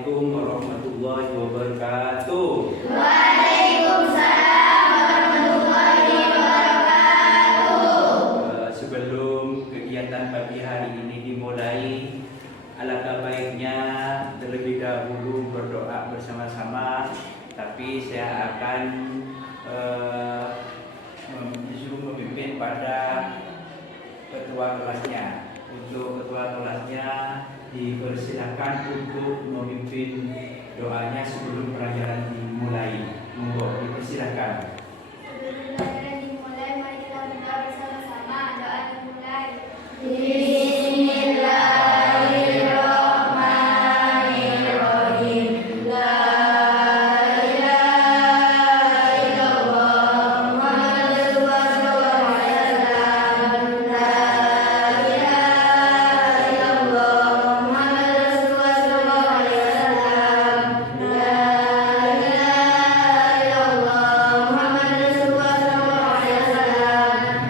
Assalamualaikum warahmatullahi wabarakatuh. Waalaikumsalam warahmatullahi wabarakatuh. Sebelum kegiatan pagi hari ini dimulai, alangkah baiknya terlebih dahulu berdoa bersama-sama. Tapi saya akan disuruh memimpin pada ketua kelasnya. Untuk ketua kelasnya dipersilakan untuk memimpin doanya sebelum pelajaran dimulai. Monggo dipersilakan. Sebelum pelajaran dimulai, mari kita berdoa bersama-sama. Doa dimulai. Bismillahirrahmanirrahim. La ilaha illallah Muhammadur Rasulullah. La ilaha illallah Muhammadur Rasulullah. La ilaha illallah Muhammadur Rasulullah.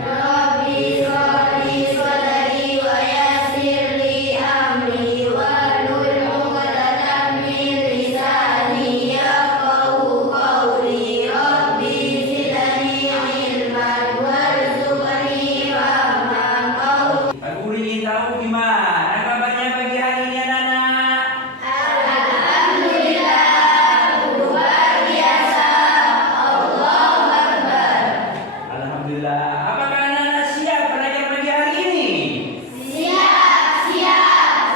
Rabbi sholli sadri wa yassir li amri wahlul 'uqdatam min lisani yafqahu qawli. Rabbi zidni ilman warzuqni fahman. Pak Guru ingin tahu gimana kabarnya pagi hari ini anak-anak? Alhamdulillah, luar biasa. Allahu Akbar. Alhamdulillah. Apakah anak-anak siap belajar pagi hari ini? Siap,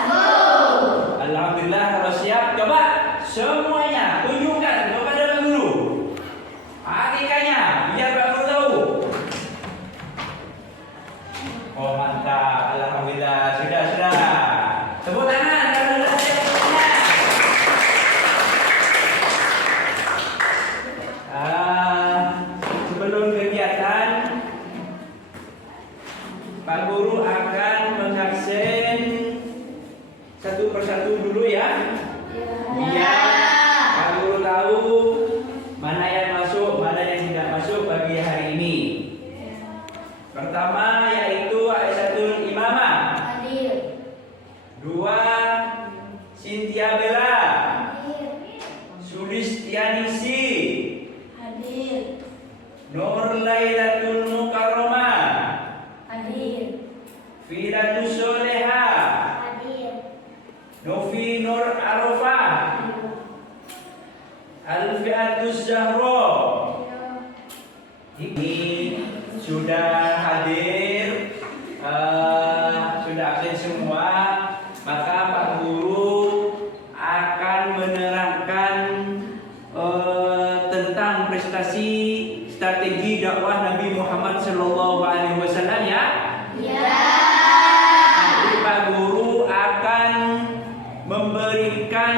go. Alhamdulillah kalau siap, coba semuanya tunjukkan kepada Pak Guru ATK-nya biar Pak Guru tahu. Oh mantap, alhamdulillah sudah. Tepuk tangan kalau sudah siap semuanya. Sebelum kegiatan, Pak Guru akan mengabsen satu persatu dulu ya. Biar Pak Guru tahu mana yang masuk, mana yang tidak masuk pagi hari ini. Pertama yaitu Aisyatul Imamah. Hadir. 2 Cynthia Bella. Sulistianisi. Hadir. Nur Lailatul Mukarramah. Hadir. Firatus Soleha. Hadir. Novi Nur Arafah. Alfiatus Zahro. Ini sudah hadir, sudah absen semua, maka Pak Guru akan menerangkan tentang prestasi strategi dakwah Nabi Muhammad SAW ya. Nanti Pak Guru akan memberikan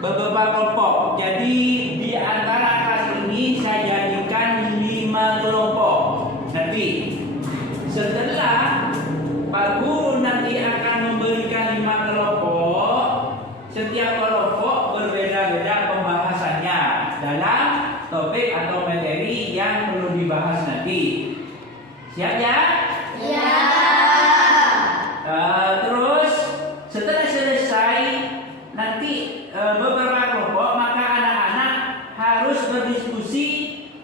beberapa kelompok. Jadi di antara kelas ini saya jadikan 5 kelompok. Nanti setelah Pak Guru nanti akan memberikan 5 kelompok, setiap kelompok berbeda-beda pembahasannya dalam topik atau materi yang perlu dibahas nanti. Siap ya? Terus setelah selesai nanti beberapa kelompok, maka anak-anak harus berdiskusi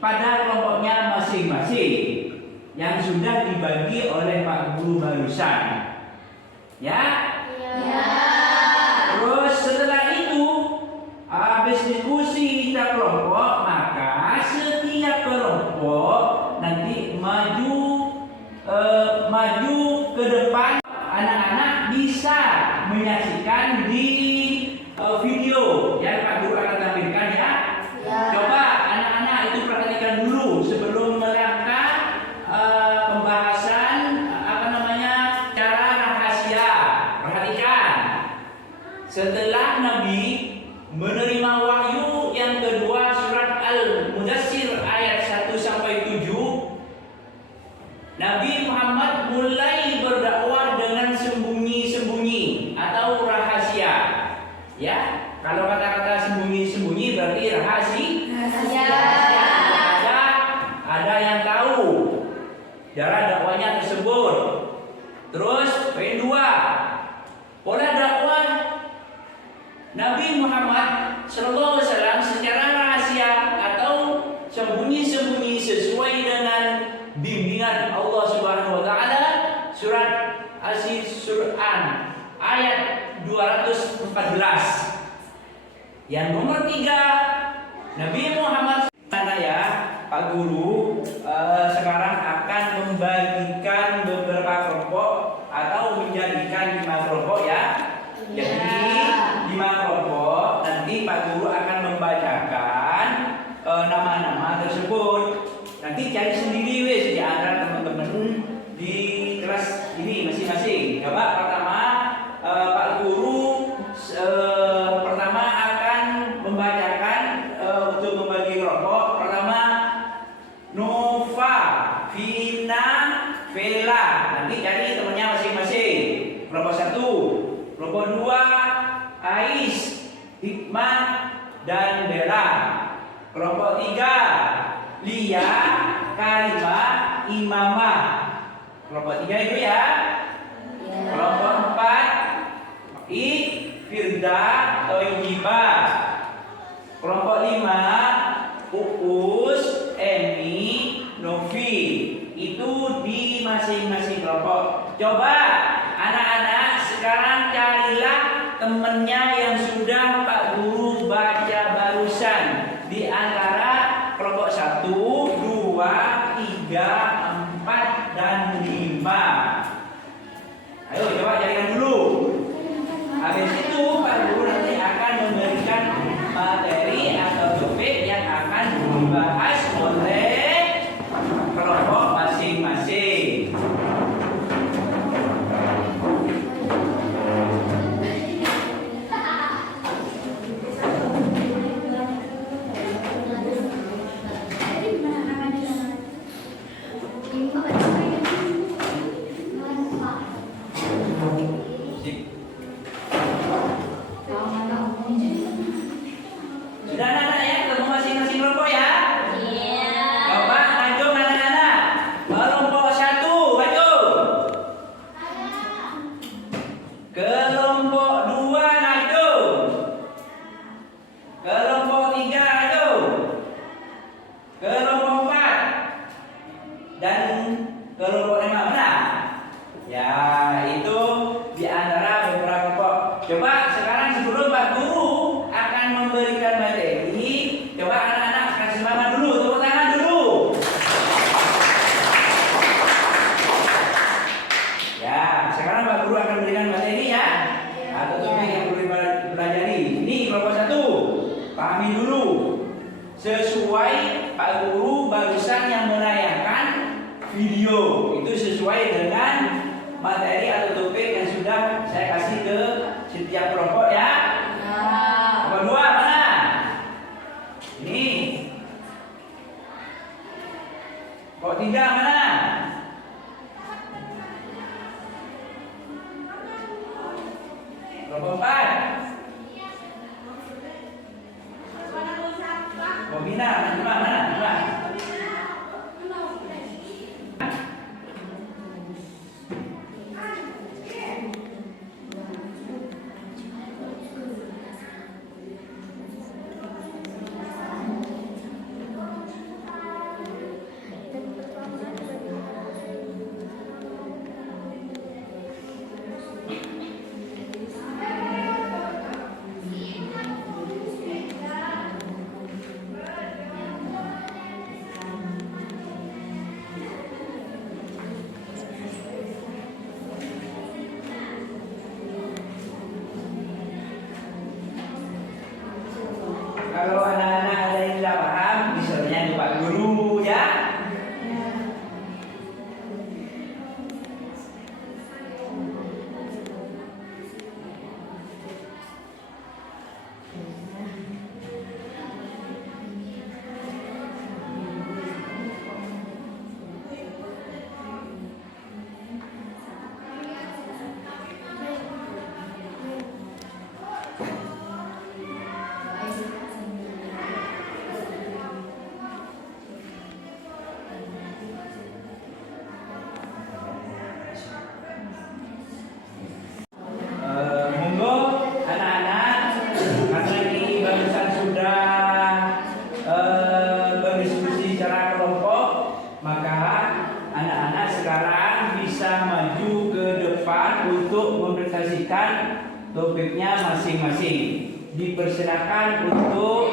pada kelompoknya masing-masing yang sudah dibagi oleh Pak Guru barusan. Ya? Terus setelah itu habis diskusi setiap kelompok, maka setiap kelompok nanti maju ke depan. Anak-anak bisa menyaksikan di video yang Pak Guru akan tampilkan ya. Coba anak-anak itu perhatikan dulu sebelum melangkah pembahasan cara rahasia. Perhatikan. Setelah Nabi menerima wahyu yang kedua surat Al-Mudassir ayat 1 sampai 7, Nabi Muhammad mulai berdakwah dengan sembunyi-sembunyi atau rahasia. Ya, kalau kata-kata sembunyi-sembunyi berarti rahasia. Ada yang tahu cara dakwanya tersebut. Terus poin 2, pola dakwah Nabi Muhammad Sallallahu Alaihi Wasallam secara rahasia atau sembunyi-sembunyi sesuai dengan bimbingan Allah Subhanahu Wa Taala, surat As-Sur'an ayat 214. Yang nomor 3, Nabi Muhammad ya Pak Guru sekarang akan membagikan beberapa kelompok atau menjadikan 5 kelompok ya. Jadi 5 kelompok, nanti Pak Guru akan membacakan nama-nama tersebut. Nanti cari sendiri wes di antara teman-teman di kelas ini masing-masing. Coba pertama Pak Guru pertama akan membacakan untuk membagi kelompok. Pertama Nova, Vina, Vela. Nanti cari temannya masing-masing. Kelompok 1. Kelompok 2 Ais, Hikmah, dan Bella. Kelompok 3 Lia, Karimah, Imamah. Kelompok 3 itu ya. Kelompok 4 Firda, Toyibah. Kelompok 5 Uus, Emi, Novi. Itu di masing-masing kelompok. Coba anak-anak sekarang carilah temennya yang sudah Pak Guru baca barusan di antara kelompok 1, 2, 3, 4, dan 5. Ayo coba carikan dulu. Habis itu Pak Guru nanti akan memberikan materi atau topik yang akan dibahas oleh kelompok masing-masing. Sudah anak-anak ya, ketemu masing-masing kelompok ya? Iya. Coba maju anak-anak. Kelompok 1, maju. Kelompok 2, maju. Kelompok 3, maju. Kelompok 4 dan kelompok 5 mana? Ya, itu di antara beberapa kelompok. Coba sekarang sebelum Pak Guru akan memberikan materi, coba anak-anak kasih semangat dulu, tepuk tangan dulu. Ya, sekarang Pak Guru akan memberikan materi ya, atau topik yang perlu dipelajari. Ini kelompok 1, pahami dulu. Sesuai Pak Guru barusan yang menayangkan video, itu sesuai dengan materi atau topik yang sudah saya kasih ke setiap kelompok ya. Kelompok 2 mana? Ini. Kelompok 3 mana? Kelompok 4. Kelompok Bina, mana? presentasikan topiknya masing-masing. Dipersilakan untuk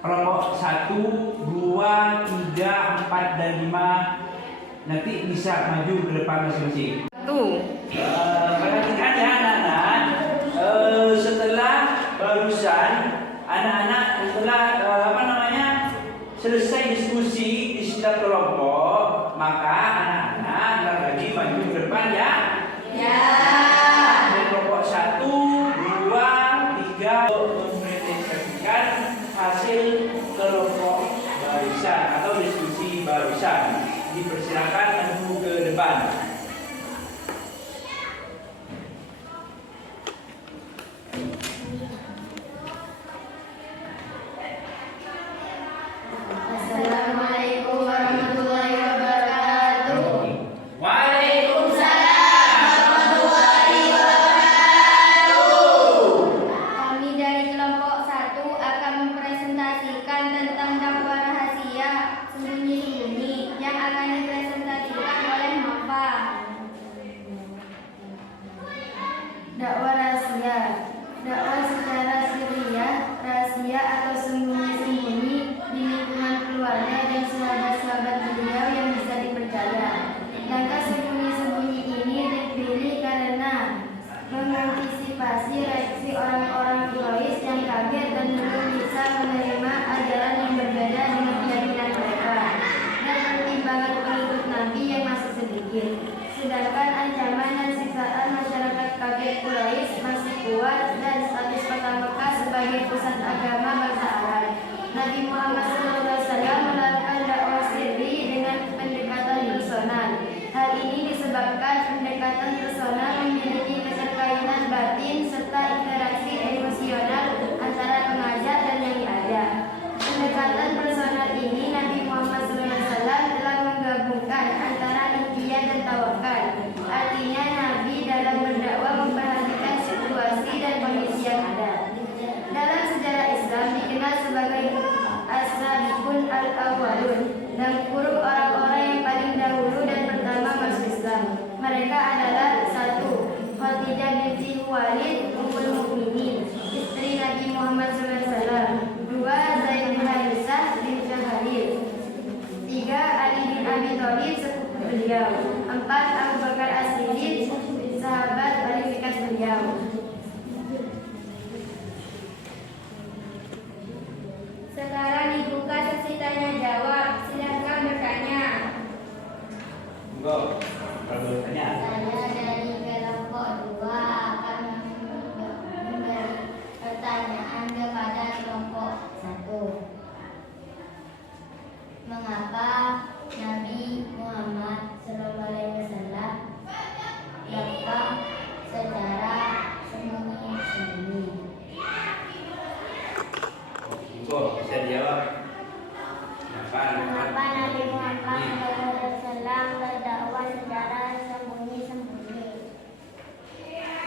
kelompok 1, 2, 3, 4, dan 5 nanti bisa maju ke depan masing-masing. Perhatikan ya anak-anak, setelah barusan anak-anak setelah selesai diskusi di setiap kelompok, maka anak-anak lagi maju ke depan ya. Dari kelompok 1, 2, 3 mempresentasikan hasil kelompok barisan atau diskusi barisan. Dipersilakan maju ke depan. Assalamualaikum warahmatullahi wabarakatuh. Waalaikumsalam warahmatullahi wabarakatuh. Kami dari kelompok 1 akan mempresentasikan tentang dakwah rahasia sembunyi-sembunyi yang akan dipresentasikan oleh Nova. Dakwah rahasia. Dakwah secara sirriyah, rahasia atau sembunyi-sembunyi di lingkungan keluarga dan sahabat-sahabat beliau yang bisa dipercaya. Langkah sembunyi-sembunyi ini dipilih karena mengantisipasi reaksi orang-orang Quraisy yang kaget dan belum bisa menerima ajaran yang berbeda dengan keyakinan mereka, dan pertimbangan pengikut Nabi yang masih sedikit. Sedangkan ancaman dan siksaan masyarakat kafir Quraisy masih kuat dan status kota Mekah sebagai pusat agama bangsa Arab. Nabi Muhammad SAW melakukan dakwah sirri dengan pendekatan personal. Hal ini disebabkan pendekatan personal memiliki keterkaitan batin serta interaksi emosional antara pengajar dan yang diajar. Pendekatan personal ini Nabi Muhammad SAW telah menggabungkan antara ikhtiar dan tawakal. Artinya Nabi dalam berdakwah memperhatikan situasi dan kondisi yang ada. Dalam sejarah Islam dikenal sebagai as-sabiqun al-awwalun, dan kurung orang-orang yang paling dahulu dan pertama masuk Islam. Mereka adalah 1. Khadijah binti Khuwailid ummul mukminin, istri Nabi Muhammad SAW. 2. Zaid bin Harisah bin Khalid. 3. Ali bin Abi Thalib sepupu beliau. 4. Abu Bakar As-Siddiq, sahabat paling dekat beliau. Sekarang dibuka sesi tanya jawab. Silakan bertanya. Go. Kalau bertanya. Saya dari kelompok 2 akan memberi pertanyaan kepada kelompok 1. Mengapa Nabi Muhammad SAW dakwah secara sembunyi-sembunyi? Go, bisa dijawab. Mengapa Nabi Muhammad SAW berdakwah secara sembunyi-sembunyi?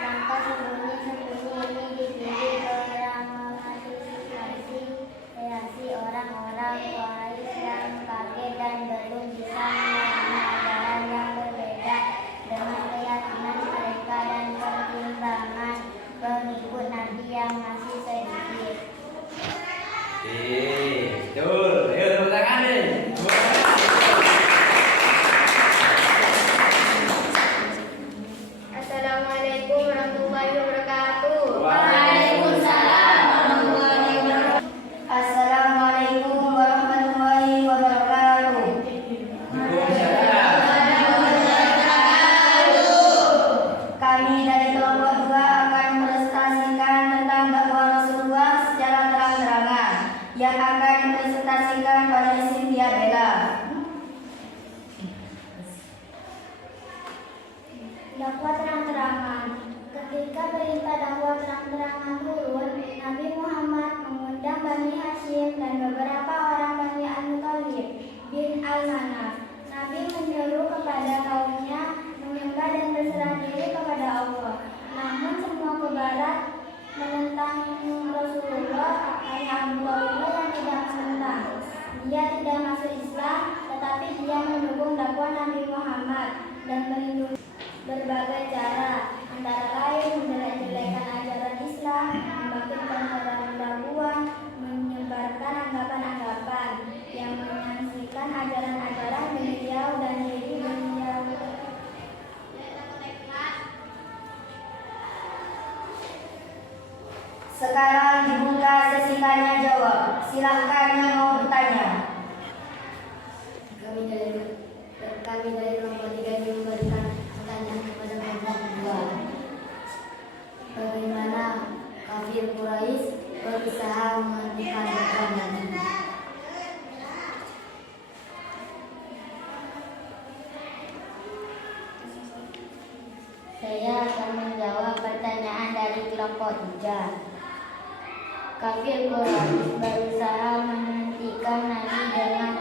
Langkah sembunyi-sembunyi ini dipilih karena mengantisipasi reaksi orang-orang Quraisy yang kaget dan belum bisa menerima ajaran yang berbeda dengan keyakinan mereka dan pertimbangan pengikut Nabi yang masih sedikit. Betul. Ayo tepuk tangan deh. Assalamualaikum warahmatullahi wabarakatuh. Waalaikumsalam warahmatullahi wabarakatuh. Assalamualaikum warahmatullahi wabarakatuh. Kami dari kelompok 2 akan mempresentasikan tentang dakwah Rasulullah secara terang-terangan yang akan dipresentasikan pada Cynthia Bella. Dakwah terang-terangan. Ketika perintah dakwah terang-terangan turun, Nabi Muhammad mengundang Bani Hashim dan beberapa orang Bani Al-Muthalib bin Al-Manaf. Nabi menyuruh kepada kaumnya menyembah dan berserah diri kepada Allah. Namun semua kebarat menentang Rasulullah. Ayah Abu Thalib yang tidak menentang. Dia tidak masuk Islam, tetapi dia mendukung dakwah Nabi Muhammad dan melindungi berbagai cara. antara lain menjelek-jelekan ajaran Islam, membangkitkan keraguan, menyebarkan anggapan-anggapan yang menyaksikan ajaran-ajaran beliau dan diri beliau. Sekarang dibuka sesi tanya jawab. Silahkan yang mau bertanya. Kami dari kelompok 3 ingin memberikan pertanyaan kepada kelompok 2. Bagaimana kafir Quraisy berusaha menghentikan dakwah Nabi? Saya akan menjawab pertanyaan dari kelompok 3. Kafir Quraisy berusaha menghentikan Nabi dengan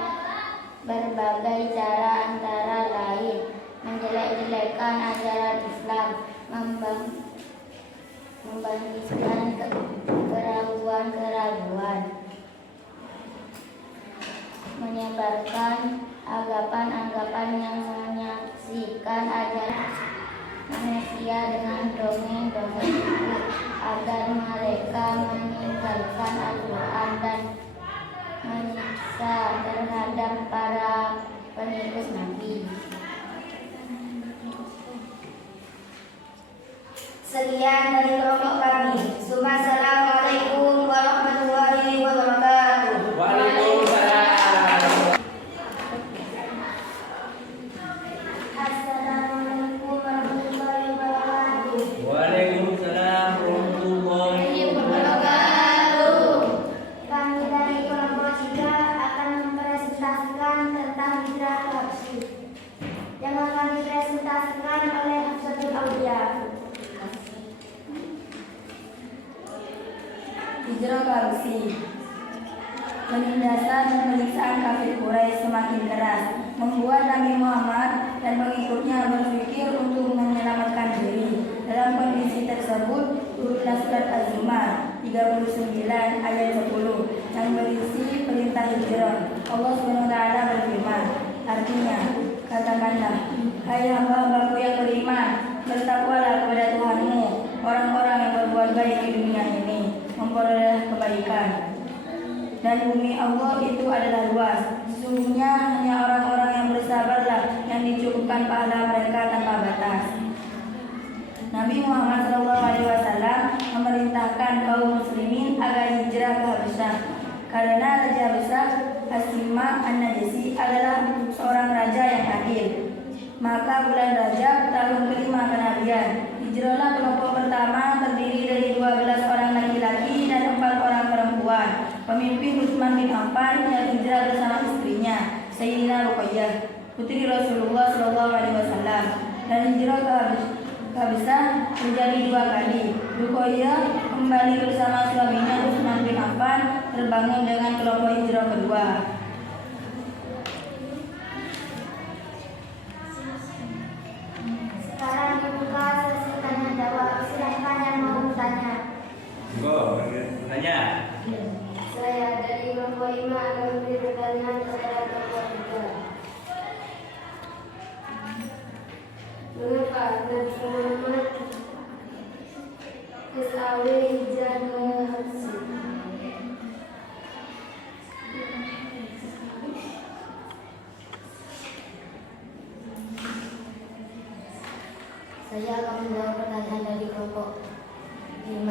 berbagai cara, antara lain menjelek-jelekan ajaran Islam, membangkitkan keraguan-keraguan, menyebarkan anggapan-anggapan yang menyaksikan ajaran manusia dengan dongeng-dongeng itu, agar mereka meninggalkan Al-Quran dan menyiksa terhadap para pengikut Nabi. Sekian dari kelompok kami. Assalamualaikum warahmatullahi wabarakatuh. Waalaikumsalam. Assalamualaikum warahmatullahi wabarakatuh. Waalaikumsalam warahmatullahi wabarakatuh. Kami dari kelompok 3 akan mempresentasikan tentang hijrah ke Habsyi yang akan dipresentasikan oleh Hafsatul Aulia. Hijrah ke Habsyi. Penindasan dan penyiksaan kafir Quraisy semakin keras, membuat Nabi Muhammad dan pengikutnya berpikir untuk menyelamatkan diri. Dalam kondisi tersebut, turunlah surat Az-Zumar 39 ayat 10 yang berisi perintah hijrah. Allah SWT berfirman, artinya, katakanlah, hai hamba-hambaku yang beriman, bertakwalah kepada Tuhanmu. Orang-orang yang berbuat baik di dunia ini memperoleh kebaikan, dan bumi Allah itu adalah luas. Sesungguhnya hanya orang-orang yang bersabarlah yang dicukupkan pahala mereka tanpa batas. Nabi Muhammad SAW memerintahkan kaum muslimin agar hijrah ke Habasyah karena Raja Habasyah Asima An-Najasi adalah seorang raja yang adil. Maka bulan Rajab tahun kelima kenabian, hijrahlah kelompok pertama terdiri dari 12 orang laki-laki dan 4 orang perempuan. Pemimpin Utsman bin Affan yang hijrah bersama istrinya Sayyidina Ruqayyah, putri Rasulullah SAW. Dan hijrah ke Habasyah terjadi 2 kali. Ruqayyah kembali bersama suaminya Utsman bin Affan terbangun dengan kelompok hijrah kedua. Sekarang dibuka sesi tanya jawab. Silahkan yang mau bertanya. Tanya. Saya dari kelompok 5 akan memberi pertanyaan kepada kelompok 3. Mengapa Nabi Muhammad SAW hijrah ke Habsyi? Saya akan menjawab pertanyaan dari kelompok 5.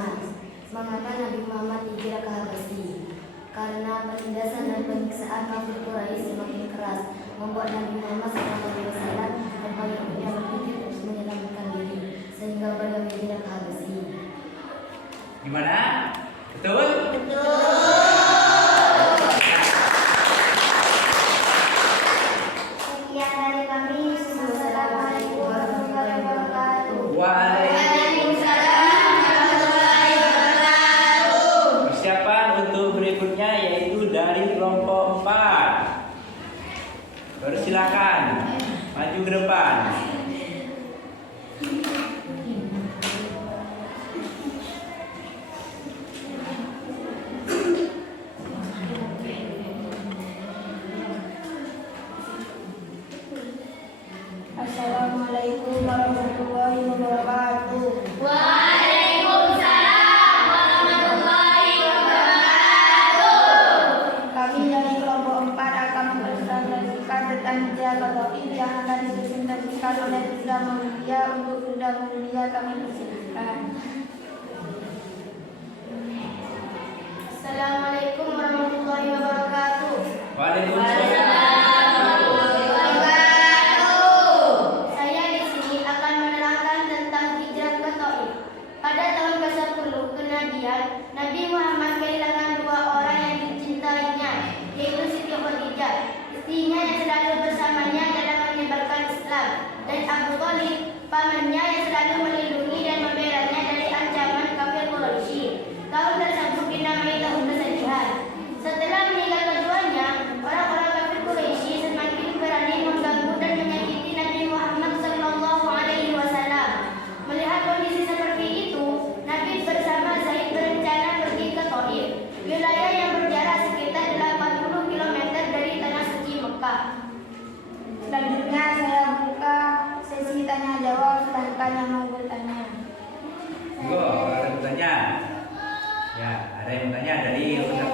Mengapa Nabi Muhammad hijrah ke Habsyi? Karena penindasan dan penyiksaan kafir Quraisy semakin keras, membuat Nabi Muhammad SAW dan pengikutnya berpikir untuk menyelamatkan diri, sehingga beliau hijrah ke Habsyi. Gimana? Betul? Betul. Sekian dari kami. Assalamualaikum warahmatullahi wabarakatuh. Waalaikumsalam warahmatullahi wabarakatuh. Persiapan untuk berikutnya yaitu dari kelompok 4. Persilakan maju ke depan. Assalamualaikum warahmatullahi wabarakatuh. Taib yang akan dipresentasikan oleh Rizla Mulia. Untuk Rizla Mulia kami persilakan. Assalamualaikum warahmatullahi wabarakatuh. Waalaikumsalam. Saya di sini akan menerangkan tentang hijrah ke Taif. Pada tahun ke-10 kenabian, Nabi Muhammad kehilangan dua orang yang dicintainya, yaitu Siti Khadijah, istrinya yang selalu bersamanya dalam menyebarkan Islam, dan Abu Thalib, pamannya yang selalu melindungi dan membelanya dari ancaman kafir Quraisy. Tahun tersebut dinamai tahun kesedihan. Setelah meninggal keduanya, orang-orang kafir Quraisy semakin berani mengganggu dan menyakiti Nabi Muhammad SAW. Melihat kondisi seperti itu, Nabi bersama Zaid berencana pergi ke Taif, wilayah yang berjarak sekitar 80 km dari tanah suci Mekah. Selanjutnya saya buka sesi tanya jawab. Silahkan yang mau bertanya. Go, ada yang bertanya? Ya, ada yang bertanya dari nomor 1.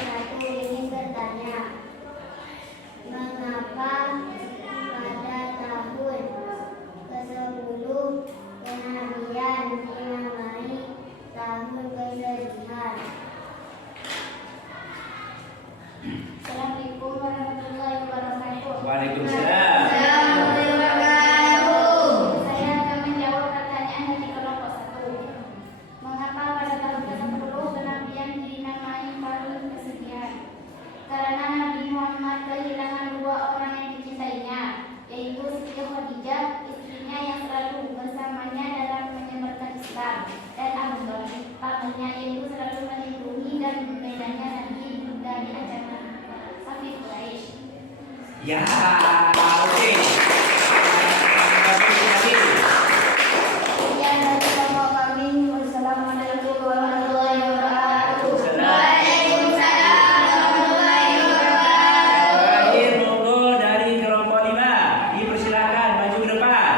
Aku ingin bertanya, mengapa pada tahun ke-10 kenabian dinamai tahun kesedihan? Assalamualaikum warahmatullahi wabarakatuh. Waalaikumsalam. Saya akan menjawab pertanyaan dari kelompok 1. Mengapa pada tahun ke-10 kenabian dinamai tahun kesedihan? Karena Nabi Muhammad kehilangan dua orang yang dicintainya, yaitu Siti Khadijah, istrinya yang selalu bersamanya dalam menyebarkan Islam, dan Abu Thalib, pamannya, yaitu selalu melindungi dan membelanya dari ancaman kafir Quraisy. Ya, oke. Sekian dari kelompok kami. Wassalamualaikum warahmatullahi wabarakatuh. Terakhir monggo dari kelompok 5. Dipersilakan maju ke depan.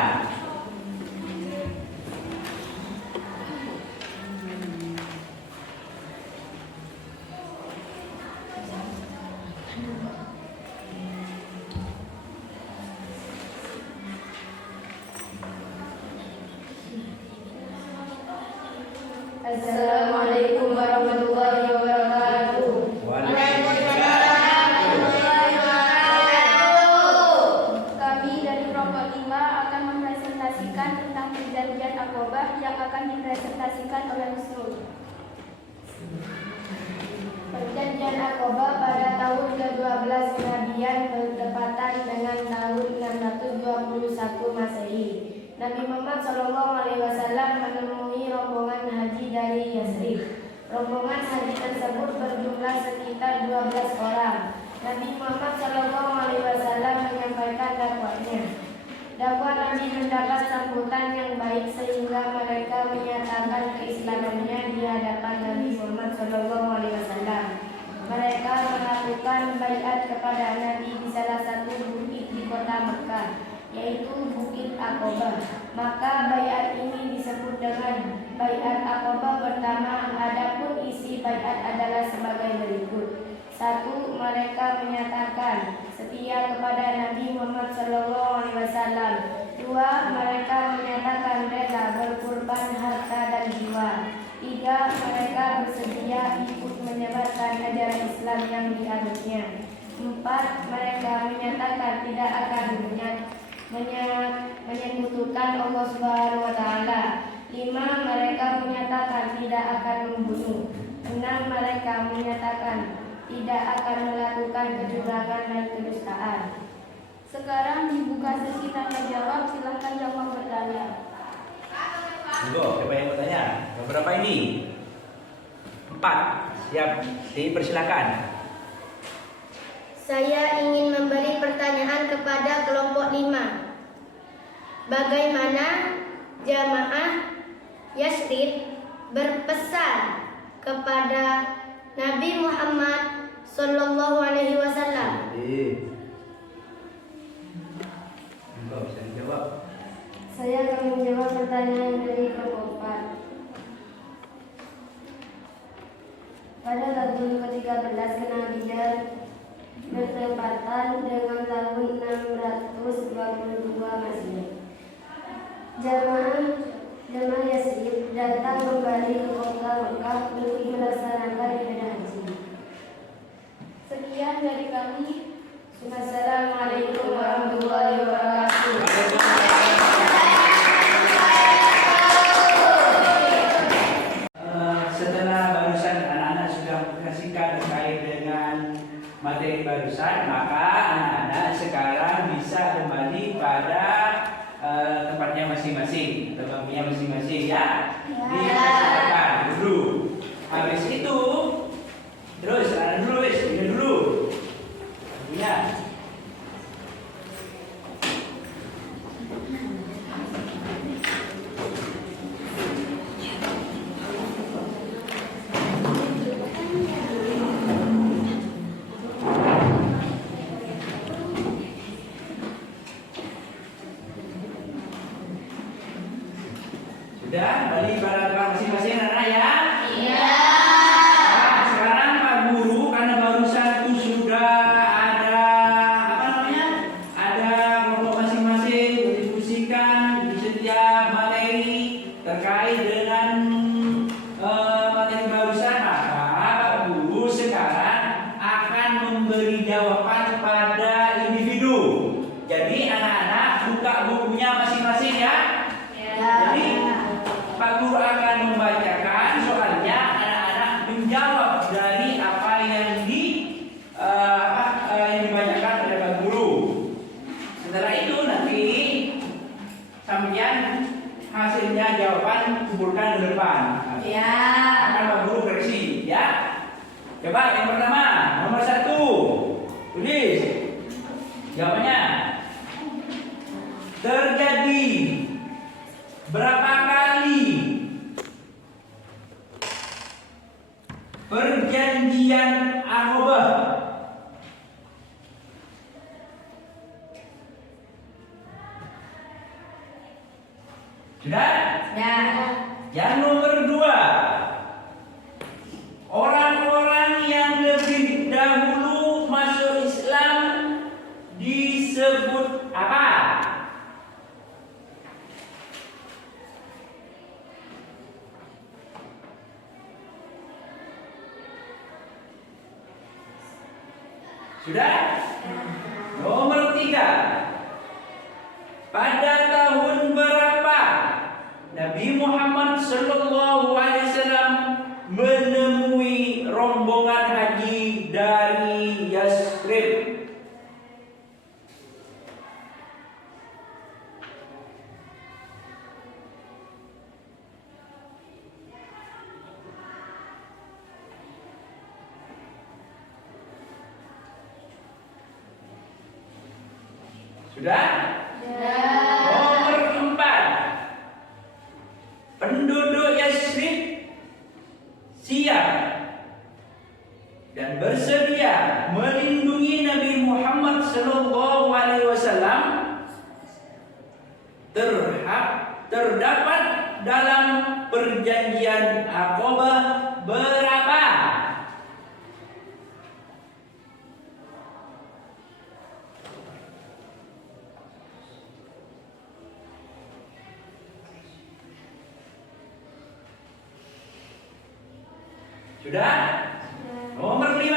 Assalamualaikum warahmatullahi wabarakatuh. Kami dari kelompok 5 akan mempresentasikan tentang perjanjian Aqabah yang akan dipresentasikan oleh Husnul. Perjanjian Aqabah pada tahun ke-12 kenabian bertepatan dengan tahun 621 Masehi. Nabi Muhammad SAW menemui rombongan haji dari Yasrib. Rombongan haji tersebut berjumlah sekitar 12 orang. Nabi Muhammad SAW menyampaikan dakwahnya. Dakwah Nabi mendapat sambutan yang baik sehingga mereka menyatakan keislamannya di hadapan Nabi Muhammad SAW. Mereka melakukan baiat kepada Nabi di salah satu bukit di kota Mekah, yaitu Bukit Aqabah. Maka baiat ini disebut dengan baiat Aqabah pertama. Adapun isi baiat adalah sebagai berikut. 1. Mereka menyatakan setia kepada Nabi Muhammad SAW. 2. Mereka menyatakan rela berkorban harta dan jiwa. 3. Mereka bersedia ikut menyebarkan ajaran Islam yang dianutnya. 4. Mereka menyatakan tidak akan menyekutukan Allah Subhanahu wa taala. 5. Mereka menyatakan tidak akan membunuh. 6. Mereka menyatakan tidak akan melakukan kecurangan dan kedustaan. Sekarang dibuka sesi tanya jawab. Silahkan yang mau bertanya. Monggo, siapa yang bertanya? Berapa ini? 4. Siap, dipersilakan. Saya ingin memberi pertanyaan kepada kelompok 5. Bagaimana jamaah Yasrib berpesan kepada Nabi Muhammad Sallallahu Alaihi Wasallam? Monggo, bisa dijawab. Saya akan menjawab pertanyaan dari kelompok 4. Pada tahun ke-13 kenabian bertepatan dengan tahun 622 Masehi. Jamaah Yasrib datang kembali ke kota Mekah untuk melaksanakan ibadah haji. Sekian dari kami. Wassalamualaikum warahmatullahi wabarakatuh. Setelah barusan anak-anak sudah menyaksikan terkait dengan materi barusan, maka anak-anak sekarang bisa kembali pada tempatnya masing-masing, tempatnya masing-masing ya. Dipersilakan dulu. Habis itu terus dulu, ini dulu. Ya. Sudah balik pada tempat masing-masing anak ya? Iya. Nah, sekarang Pak Guru karena barusan itu sudah ada apa namanya? Ada kelompok masing-masing berdiskusikan di setiap materi terkait dengan materi barusan, maka Pak Guru sekarang akan memberi jawaban pada individu. Jadi anak-anak buka bukunya masing-masing ya. Jadi Pak Guru akan membacakan soalnya, anak-anak menjawab dari apa yang dibacakan oleh Pak Guru. Setelah itu nanti sampean hasilnya jawaban kumpulkan ke depan. Ya. Akan Pak Guru koreksi ya. Coba yang pertama, nomor 1. Tulis jawabannya. Terjadi berapa kali perjanjian Aqabah? Sudah? Ya. Yang nomor 2, orang-orang yang lebih dahulu masuk Islam disebut apa? Sudah? Nomor 3, pada tahun berapa Nabi Muhammad SAW menemui rombongan haji dari Yasrib? Sudah? Nomor 4, penduduk Yasrib siap dan bersedia melindungi Nabi Muhammad SAW terdapat dalam perjanjian Aqabah berapa? Sudah? Nomor 5,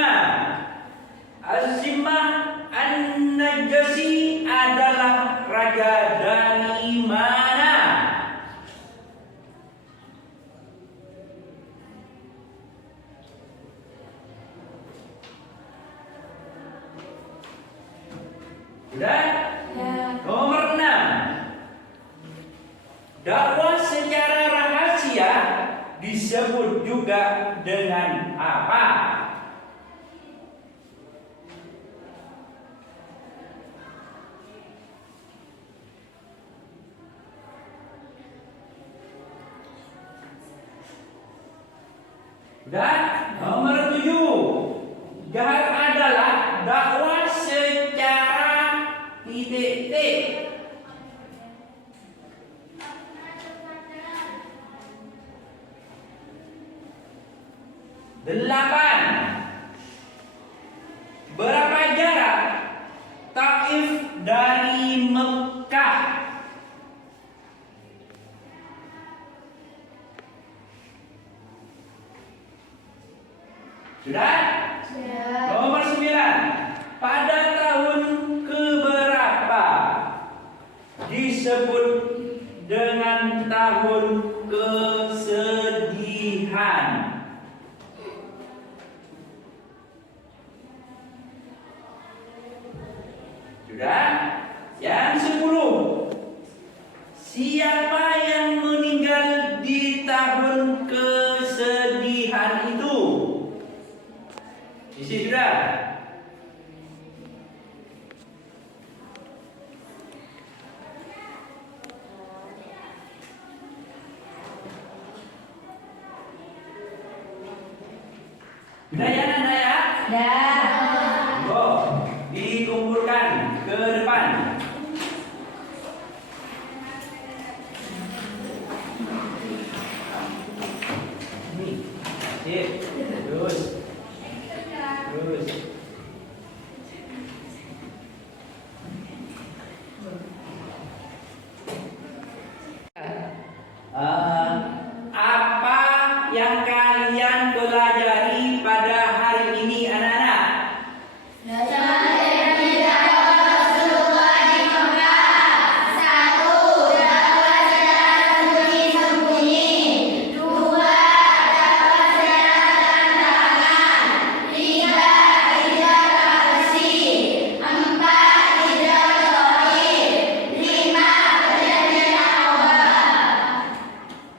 Azimah An-Najasi adalah raja dari mana? Sudah? Nomor 6, dakwah secara rahasia disebut juga dengan apa? Dan nomor 7, jihad adalah dakwah secara titik-titik. 8, berapa jam Sudah? Nomor 9. Pada tahun keberapa disebut dengan tahun kesedihan? Sudah? Yang 10. Siapa yang meninggal di tahun kesedihan itu? Isi sudah? Sudah ya Nanda ya? Dah. Oh, dikumpulkan ke depan. Nih, sip. Terus. Terus. Apa yang kalian pelajari pada hari ini anak-anak?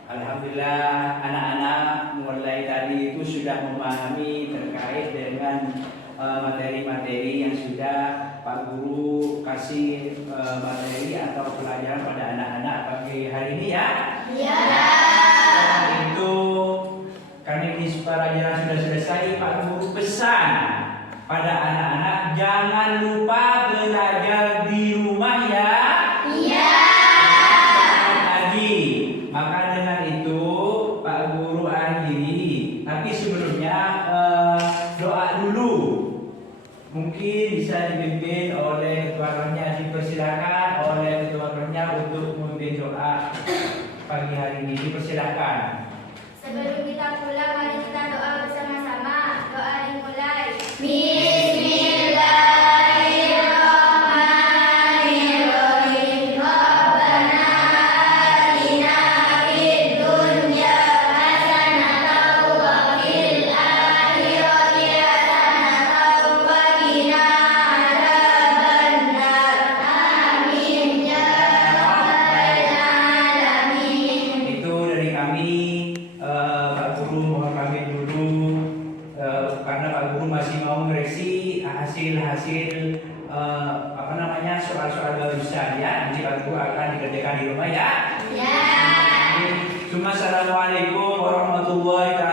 Alhamdulillah anak-anak mulai tadi itu sudah memahami terkait dengan materi-materi yang sudah Pak Guru kasih materi atau pelajaran pada anak-anak pagi hari ini ya. Itu karena ini pelajaran sudah selesai, Pak Guru pesan pada anak-anak jangan lupa belajar di rumah ya. Maka dengan itu Pak Guru akhiri. Tapi sebelumnya doa dulu. Mungkin bisa dipimpin oleh ketua kelasnya. Dipersilakan oleh ketua kelasnya untuk memimpin doa pagi hari ini. Dipersilakan. Sebelum kita pulang, mari kita doa bersama-sama. Doa dimulai. Itu dari kami, Pak Guru mohon pamit dulu karena Pak Guru masih mau merevisi hasil-hasil soal-soal barusan ya. Nanti Pak Guru akan dikerjakan di rumah ya. Assalamualaikum warahmatullahi wabarakatuh.